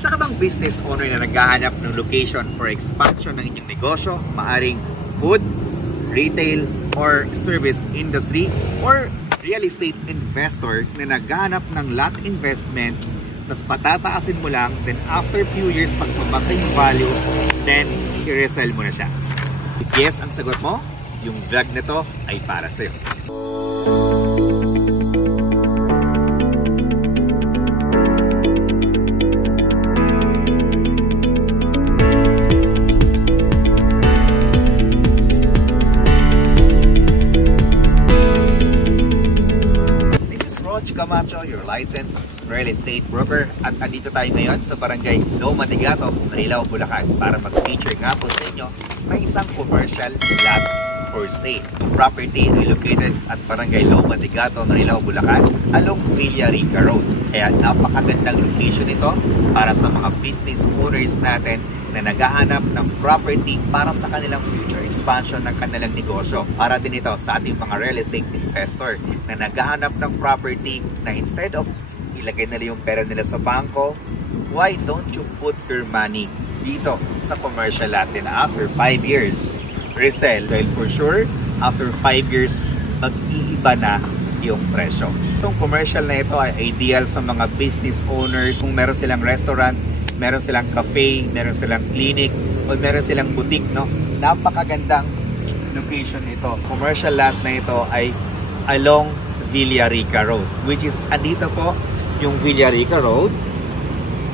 Isa ka bang business owner na naghahanap ng location for expansion ng inyong negosyo? Maaring food, retail, or service industry, or real estate investor na naghahanap ng lot investment, tapos patataasin mo lang, then after few years, pag pumasa yung value, then i-resell mo na siya. If yes ang sagot mo, yung vlog na to ay para sa'yo. Camacho, your licensed real estate broker, at andito tayo ngayon sa Barangay Loma de Gato, Marilao, Bulacan para mag-feature nga po sa inyo ng isang commercial lot for sale. Yung property ay located at Barangay Loma de Gato, Marilao, Bulacan along Villarica Road. Kaya napakagandang location ito para sa mga business owners natin na naghahanap ng property para sa kanilang future expansion ng kanilang negosyo. Para din ito sa ating mga real estate investor na naghahanap ng property na instead of ilagay nila yung pera nila sa bangko, why don't you put your money dito sa commercial lot na after 5 years resell? Well, for sure, after 5 years, mag-iiba na yung presyo. Itong commercial na ito ay ideal sa mga business owners. Kung meron silang restaurant, meron silang cafe, meron silang clinic, o meron silang boutique, no? Napakagandang location ito. Commercial lot na ito ay along Villarica Road, which is andito po yung Villarica Road.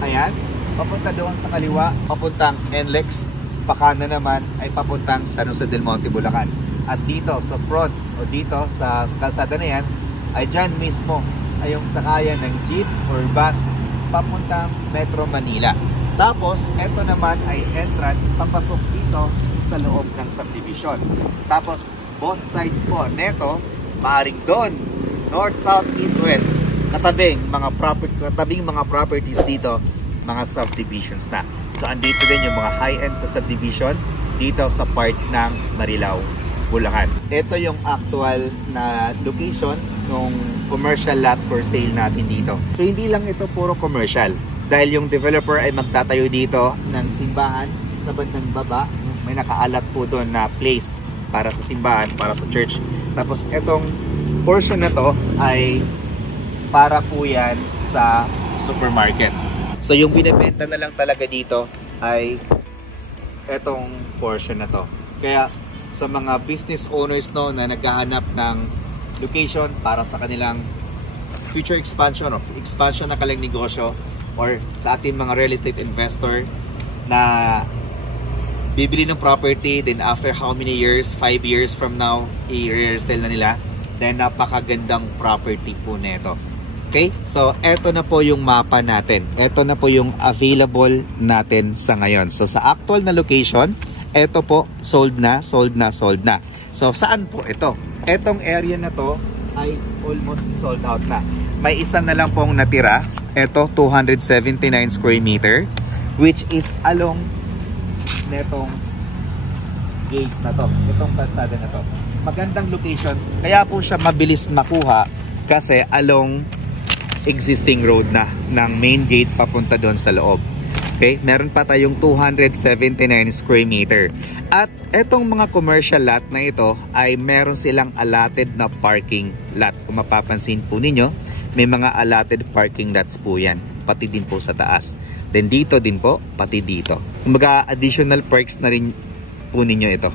Ayan, papunta doon sa kaliwa, papuntang NLEX. Pakana naman ay papuntang San Jose del Monte, Bulacan. At dito sa front o dito sa kalsada na yan, ay dyan mismo ay yung sakayan ng jeep or bus papuntang Metro Manila. Tapos, ito naman ay entrance papasok dito sa loob ng subdivision. Tapos, both sides po neto, maaring doon, north, south, east, west, katabing mga properties dito, mga subdivisions na. So, andito din yung mga high-end na subdivision dito sa part ng Marilao, Bulacan. Ito yung actual na location ng commercial lot for sale natin dito. So hindi lang ito puro commercial, dahil yung developer ay magtatayo dito ng simbahan sa bandang baba. May nakaalat po doon na place para sa simbahan, para sa church. Tapos itong portion na to ay para po yan sa supermarket. So yung binibenta na lang talaga dito ay etong portion na to. Kaya sa mga business owners no na naghahanap ng location para sa kanilang future expansion of expansion ng kanilang negosyo, or sa ating mga real estate investor na bibili ng property, then after how many years, 5 years from now, i-resell na nila, then napakagandang property po nito. Okay? So, eto na po yung mapa natin. Eto na po yung available natin sa ngayon. So, sa actual na location, eto po, sold na. So, saan po ito? Etong area na to ay almost sold out na. May isa na lang pong natira. Ito, 279 square meter, which is along netong gate na to. Itong kalsada na to. Magandang location. Kaya po siya mabilis makuha kasi along existing road na ng main gate papunta doon sa loob. Okay, meron pa tayong 279 square meter. At etong mga commercial lot na ito ay meron silang allotted na parking lot. Kung mapapansin po ninyo, may mga allotted parking lots po yan, pati din po sa taas. Then dito din po, pati dito. Kumbaga additional perks na rin po ninyo ito.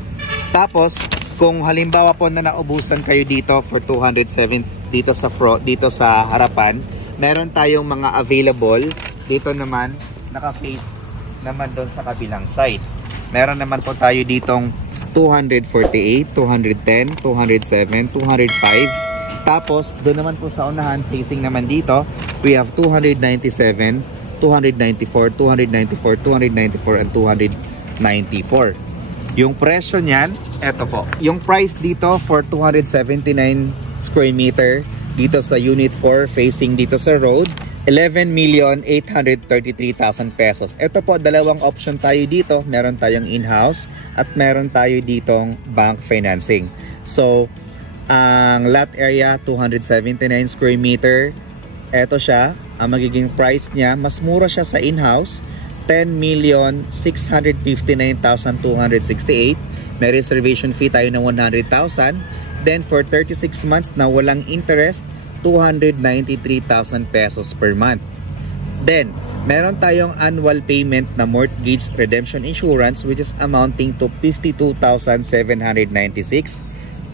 Tapos, kung halimbawa po na naubusan kayo dito for 207 dito sa dito sa harapan, meron tayong mga available dito naman, naka-face naman doon sa kabilang side. Meron naman po tayo ditong 248, 210, 207, 205. Tapos, doon naman po sa unahan, facing naman dito, we have 297, 294, 294, 294, and 294. Yung presyo niyan, eto po. Yung price dito for 279 square meter, dito sa Unit 4, facing dito sa road, 11,833,000 pesos. Ito po, dalawang option tayo dito. Meron tayong in-house at meron tayo ditong bank financing. So, ang lot area, 279 square meter. Ito siya. ang magiging price niya, mas mura siya sa in-house, 10,659,268. May reservation fee tayo ng 100,000. Then for 36 months na walang interest, 293,000 pesos per month. Then, meron tayong annual payment na mortgage redemption insurance which is amounting to 52,796.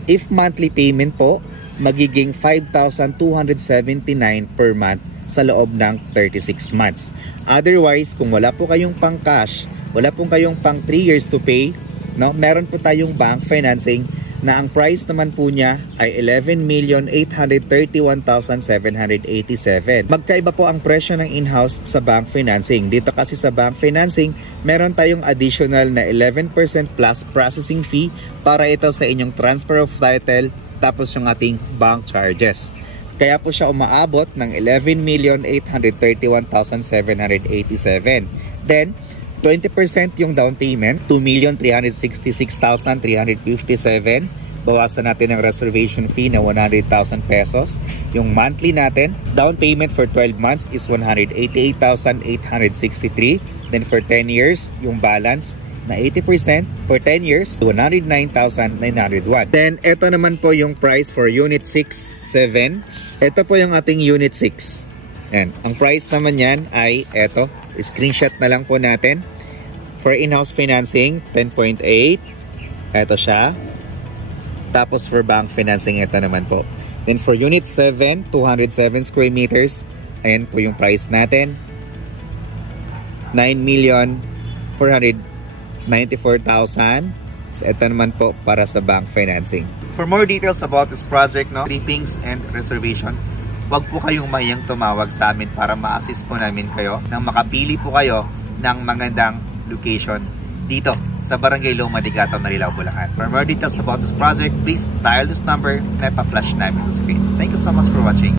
If monthly payment po, magiging 5,279 per month sa loob ng 36 months. Otherwise, kung wala po kayong pang cash, wala po kayong pang 3 years to pay, no, meron po tayong bank financing na ang price naman po niya ay 11,831,787. Magkaiba po ang presyo ng in-house sa bank financing. Dito kasi sa bank financing, meron tayong additional na 11% plus processing fee para ito sa inyong transfer of title tapos yung ating bank charges. Kaya po siya umaabot ng 11,831,787. Then, 20% yung down payment, 2,366,357. Bawasan natin ang reservation fee na 100,000 pesos. Yung monthly natin, down payment for 12 months is 188,863. Then for 10 years, yung balance na 80% for 10 years, 109,901. Then, ito naman po yung price for Unit 6, 7. Ito po yung ating Unit 6. Yan. Ang price naman yan ay ito. Screenshot na lang po natin. For in-house financing, 10.8. Ito siya. Tapos for bank financing, ito naman po. Then for Unit 7, 207 square meters. Ayan po yung price natin. 9,494,000. So, ito naman po para sa bank financing. For more details about this project, no, trippings and reservation, wag po kayong mahiyang tumawag sa amin para ma-assist po namin kayo nang makapili po kayo ng magandang location dito sa Barangay Loma de Gato, Marilao, Bulacan. For more details about this project, please dial this number na ipa-flash namin sa screen. Thank you so much for watching.